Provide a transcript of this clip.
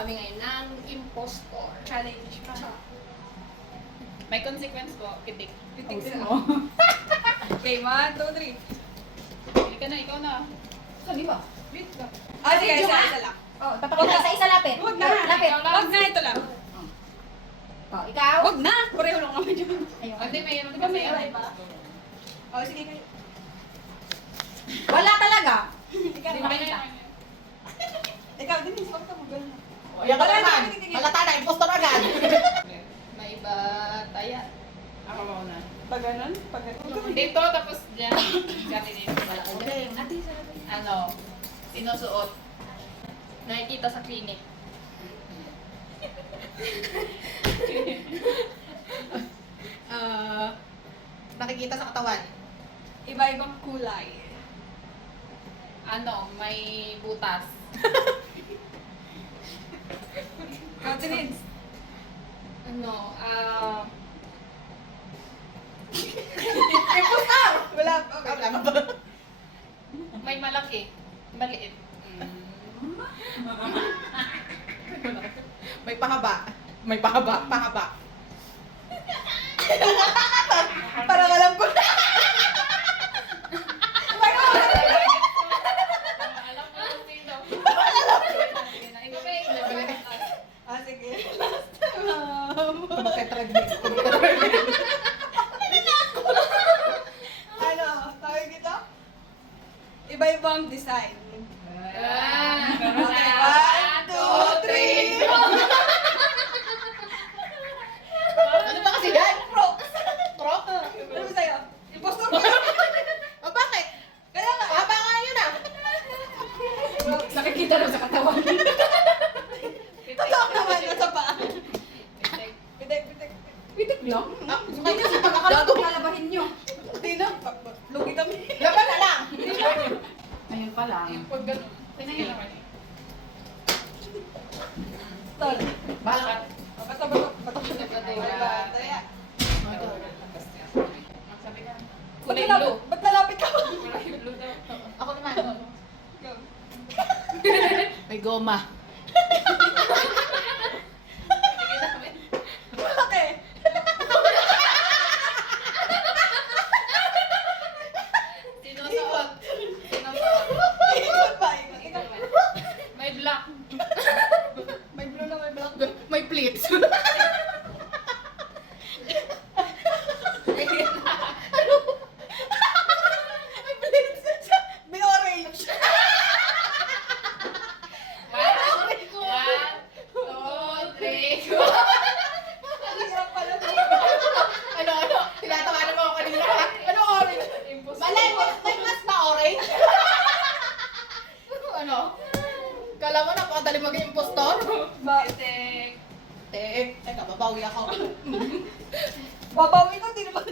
kami ngayon ng impostor. Challenge pa. May consequence po, kitik. Titignan mo. Okay, 1, 2, 3. Hindi ka na, ikaw na. Sabi ba? Wait lang. Ah, sige, isa lang. Oh, papakita sa isa lapit. Huwag na. Lapit. Huwag na, ito lang. Oh, ikaw? Huwag na. Pareho lang kami dyan. Ayun. Hindi, mayroon Di ba may kasi aray pa? Oh, sige kayo. Wala talaga. Ikaw, Hindi, mayroon. ikaw din, huwag ka magal na. Yan ka Wala naman. na, tingin. Halata na, impostor agad. May iba taya. Ako mauna. Pag ganun? Pag ganun? Dito, tapos dyan. Gati dito. Okay. Ate, sarap. Ano, sinusuot. Nakikita sa clinic. Nakikita sa katawan. Iba-ibang kulay. Ano, may butas. Countenance. Ano, Impostor! Wala pa. Wala ba? may malaki. Maliit. May pahaba. May pahaba. Pahaba. Parang alam ko na. Alam ko kung sino. Ikaw ba yung Ah, sige. Magka-treadmill. Ano? Tawag dito? Iba-ibang design. Okay, 1, 2, 3. Ano ba kasi yan? Crocs. Crop? Ano ba sa'yo? Impostor ka. O bakit? Kaya nga. Haba nga yun ah. Crocs. Nakikita mo sa katawan. Totoo naman nasa paa. Pitek, pitek, pitek. Pitik lang? Ah, hindi nyo sa pagkakalat ko. lalabahin nyo. Hindi na. Lugi kami. Laban na lang. Ayun pa lang. Yung pag ganun. Sige naman. Tol. Bakit? Bato, bato, bato. Diba? Taya. Sabi ka. Ba't Kulay lalapit? blue. Ba't lalapit ka? Kulay blue daw. Ako naman. Go. May goma. Sige namin. Bakit? Sinusuot. Sinusuot. Ikot ba? Ikot. Ikot. May black. May blue na may black. May pleats. May blades. May orange. One, two, three, go. Ang hirap pala. Ano? Tinatawanan mo ako kanina. Ano orange? Malay mo, may mas na orange? Ano? Kala mo napakadali maging impostor? Pitik. Teka, babawi ako. Babawi ko, hindi naman